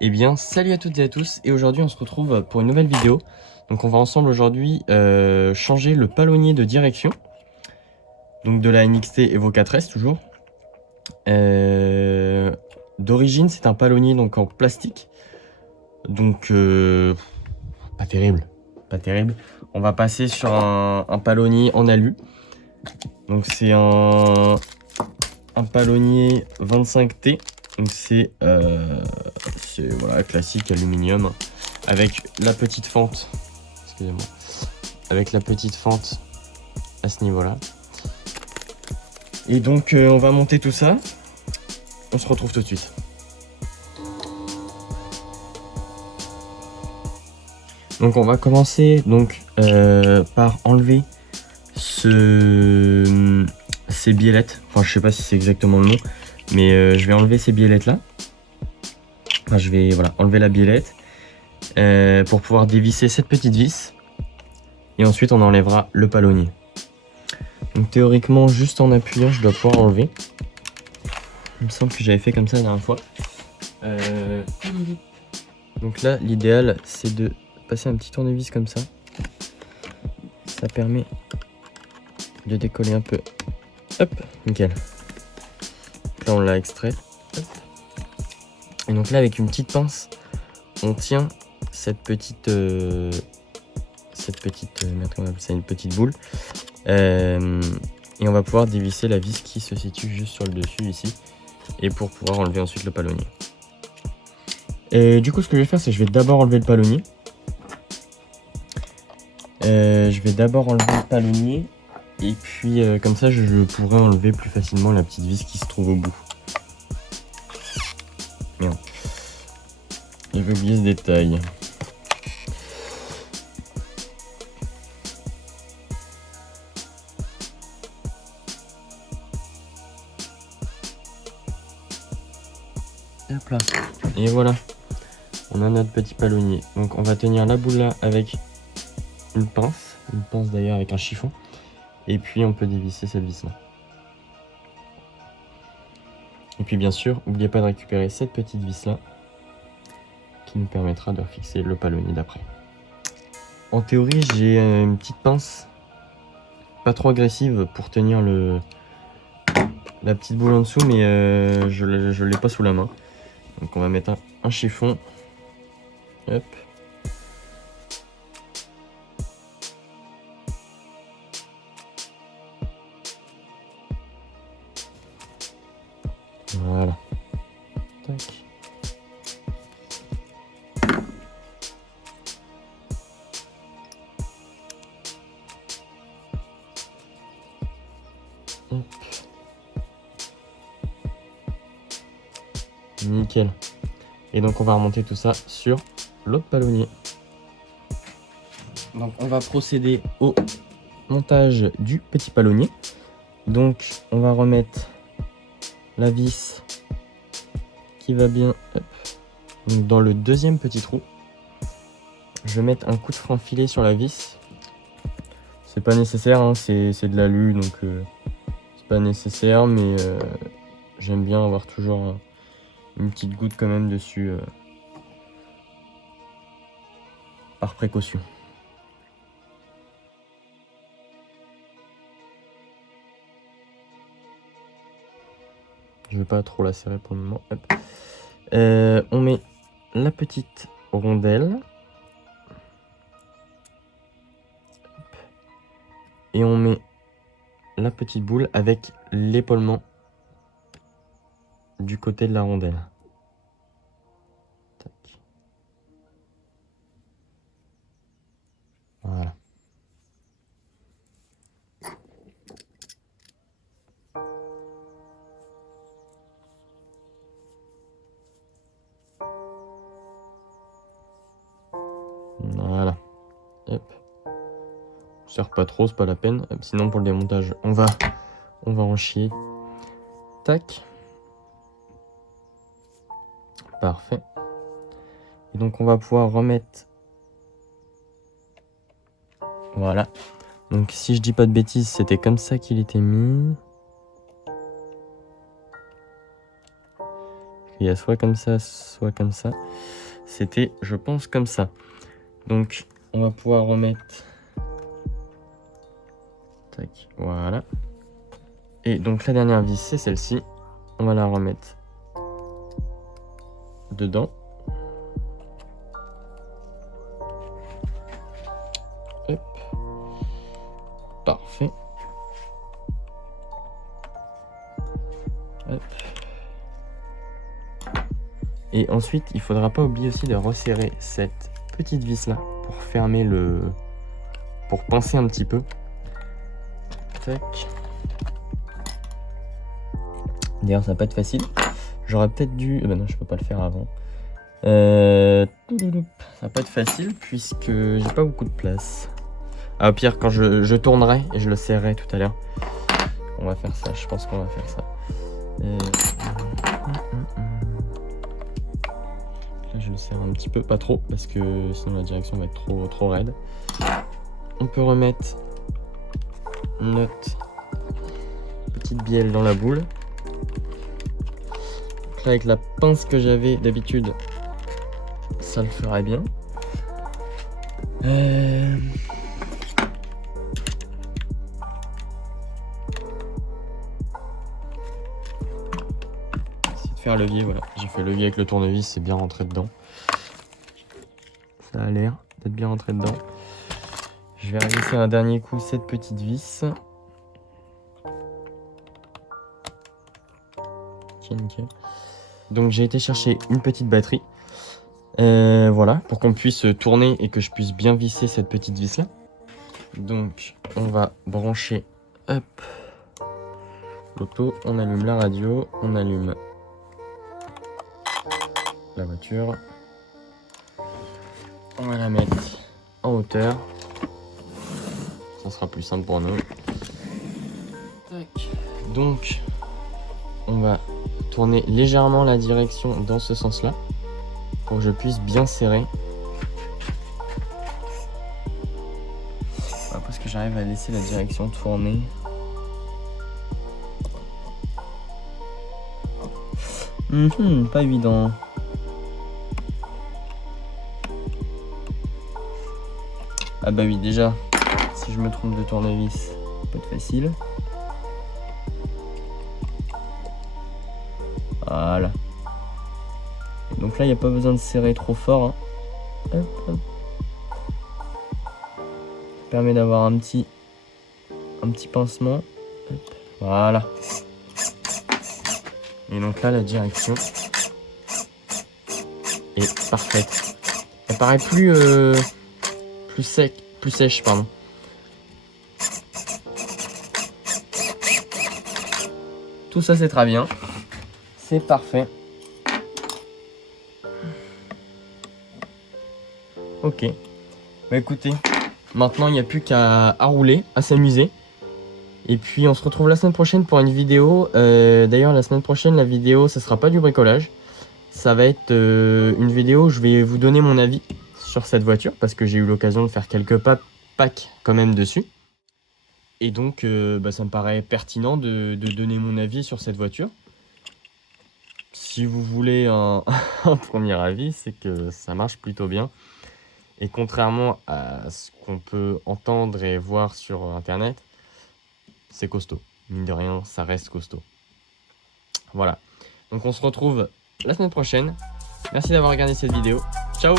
Eh bien, salut à toutes et à tous, et aujourd'hui on se retrouve pour une nouvelle vidéo. Donc on va ensemble aujourd'hui changer le palonnier de direction, donc de la NXT Evo 4S toujours. D'origine c'est un palonnier donc en plastique, donc pas terrible, pas terrible. On va passer sur un palonnier en alu, donc c'est un palonnier 25T, donc c'est voilà, classique aluminium avec la petite fente, excusez-moi, avec la petite fente à ce niveau là. Et donc on va monter tout ça, on se retrouve tout de suite. Donc on va commencer donc par enlever ces biellettes, enfin je sais pas si c'est exactement le nom, mais je vais enlever ces biellettes là. Enfin je vais voilà, enlever la biellette pour pouvoir dévisser cette petite vis, et ensuite on enlèvera le palonnier. Donc théoriquement juste en appuyant je dois pouvoir enlever. Il me semble que j'avais fait comme ça la dernière fois. Donc là l'idéal c'est de passer un petit tournevis comme ça. Ça permet de décoller un peu. Hop, nickel. Là on l'a extrait. Hop. Et donc là avec une petite pince, on tient cette petite merde, comment on appelle ça, une petite boule. Et on va pouvoir dévisser la vis qui se situe juste sur le dessus ici. Et pour pouvoir enlever ensuite le palonnier. Et du coup ce que je vais faire c'est que je vais d'abord enlever le palonnier. Je vais d'abord enlever le palonnier. Et puis comme ça je pourrai enlever plus facilement la petite vis qui se trouve au bout. Merde. J'avais oublié ce détail. Hop là. Et voilà. On a notre petit palonnier. Donc on va tenir la boule là avec une pince. Une pince d'ailleurs avec un chiffon. Et puis on peut dévisser cette vis là. Et puis bien sûr, n'oubliez pas de récupérer cette petite vis là qui nous permettra de refixer le palonnier d'après. En théorie, j'ai une petite pince pas trop agressive pour tenir la petite boule en dessous, mais je l'ai pas sous la main. Donc on va mettre un chiffon. Hop. Voilà. Tac. Hop. Nickel. Et donc on va remonter tout ça sur l'autre palonnier. Donc on va procéder au montage du petit palonnier. Donc on va remettre la vis qui va bien, hop, donc dans le deuxième petit trou. Je vais mettre un coup de frein filé sur la vis. C'est pas nécessaire, hein, c'est de l'alu, donc c'est pas nécessaire, mais j'aime bien avoir toujours une petite goutte quand même dessus par précaution. Je vais pas trop la serrer pour le moment. Hop. On met la petite rondelle. Hop. Et on met la petite boule avec l'épaulement du côté de la rondelle. Tac. Voilà. Voilà. Hop. On serre pas trop, c'est pas la peine. Hop. Sinon pour le démontage, on va en chier. Tac. Parfait. Et donc on va pouvoir remettre. Voilà. Donc si je dis pas de bêtises, c'était comme ça qu'il était mis. qu'il y a soit comme ça, soit comme ça. C'était, je pense, comme ça. Donc, on va pouvoir remettre... Tac, voilà. Et donc, la dernière vis, c'est celle-ci. On va la remettre dedans. Hop. Parfait. Hop. Et ensuite, il faudra pas oublier aussi de resserrer cette petite vis là pour fermer le... pour pincer un petit peu. Tac. D'ailleurs, ça va pas être facile. J'aurais peut-être dû... bah non, je peux pas le faire avant. Ça va pas être facile puisque j'ai pas beaucoup de place. Ah, au pire, quand je tournerai et je le serrerai tout à l'heure. On va faire ça, je pense qu'on va faire ça. Là, je le serre un petit peu, pas trop, parce que sinon la direction va être trop raide. On peut remettre notre petite bielle dans la boule. Donc là, avec la pince que j'avais d'habitude, ça le ferait bien. Faire levier, voilà, j'ai fait levier avec le tournevis, c'est bien rentré dedans. Ça a l'air d'être bien rentré dedans. Je vais revisser un dernier coup cette petite vis. Donc j'ai été chercher une petite batterie. Voilà, pour qu'on puisse tourner et que je puisse bien visser cette petite vis là. Donc on va brancher, hop, l'auto, on allume la radio, on allume la voiture. On va la mettre en hauteur. Ça sera plus simple pour nous. Tac. Donc, on va tourner légèrement la direction dans ce sens-là pour que je puisse bien serrer. Voilà, parce que j'arrive à laisser la direction tourner. Pas évident. Ah bah oui, déjà, si je me trompe de tournevis, ça peut être facile. Voilà. Et donc là, il n'y a pas besoin de serrer trop fort. Hein. Hop, hop. Ça permet d'avoir un petit pincement. Hop. Voilà. Et donc là, la direction est parfaite. Elle paraît plus sèche, pardon. Tout ça, c'est très bien. C'est parfait. Ok. Bah écoutez, maintenant, il n'y a plus qu'à rouler, à s'amuser. Et puis, on se retrouve la semaine prochaine pour une vidéo. D'ailleurs, la semaine prochaine, la vidéo, ça sera pas du bricolage. Ça va être une vidéo où je vais vous donner mon avis sur cette voiture parce que j'ai eu l'occasion de faire quelques packs quand même dessus. Et donc, ça me paraît pertinent de donner mon avis sur cette voiture. Si vous voulez un premier avis, c'est que ça marche plutôt bien. Et contrairement à ce qu'on peut entendre et voir sur Internet, c'est costaud. Mine de rien, ça reste costaud. Voilà. Donc on se retrouve la semaine prochaine. Merci d'avoir regardé cette vidéo. Ciao!